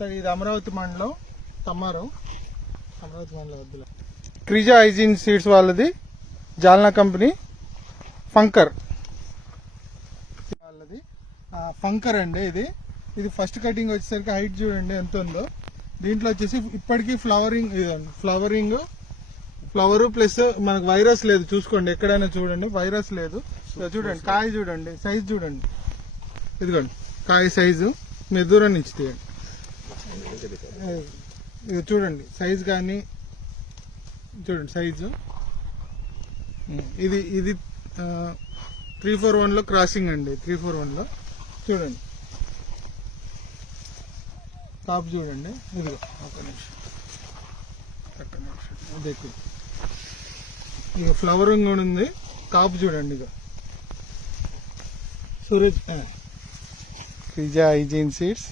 సరే ఇది అమరావతి మండలం తమ్మారం, అమరావతి మండలం వద్దుల. క్రిజా హైజీన్ సీడ్స్ వాళ్ళది, జాల్నా కంపెనీ. ఫంకర్ వాళ్ళది ఫంకర్ అండి. ఇది ఫస్ట్ కటింగ్ వచ్చేసరికి హైట్ చూడండి ఎంత ఉందో. దీంట్లో వచ్చేసి ఇప్పటికీ ఫ్లవర్ ప్లస్ మనకు వైరస్ లేదు. చూసుకోండి ఎక్కడైనా చూడండి, వైరస్ లేదు. చూడండి కాయ చూడండి, సైజ్ చూడండి. ఇదిగోండి కాయ సైజు, మీరు దూరం నుంచి తీయండి. ఇది చూడండి సైజ్ కానీ చూడండి సైజు. ఇది 341 లో క్రాసింగ్ అండి. 341 లో చూడండి కాపు చూడండి. ఇదిగో ఒక్క నిమిషం అదే ఇక ఫ్లవరింగ్ కూడా ఉంది. కాపు చూడండి. ఇక సూరజ్ క్రిజా హైజీన్ సీడ్స్.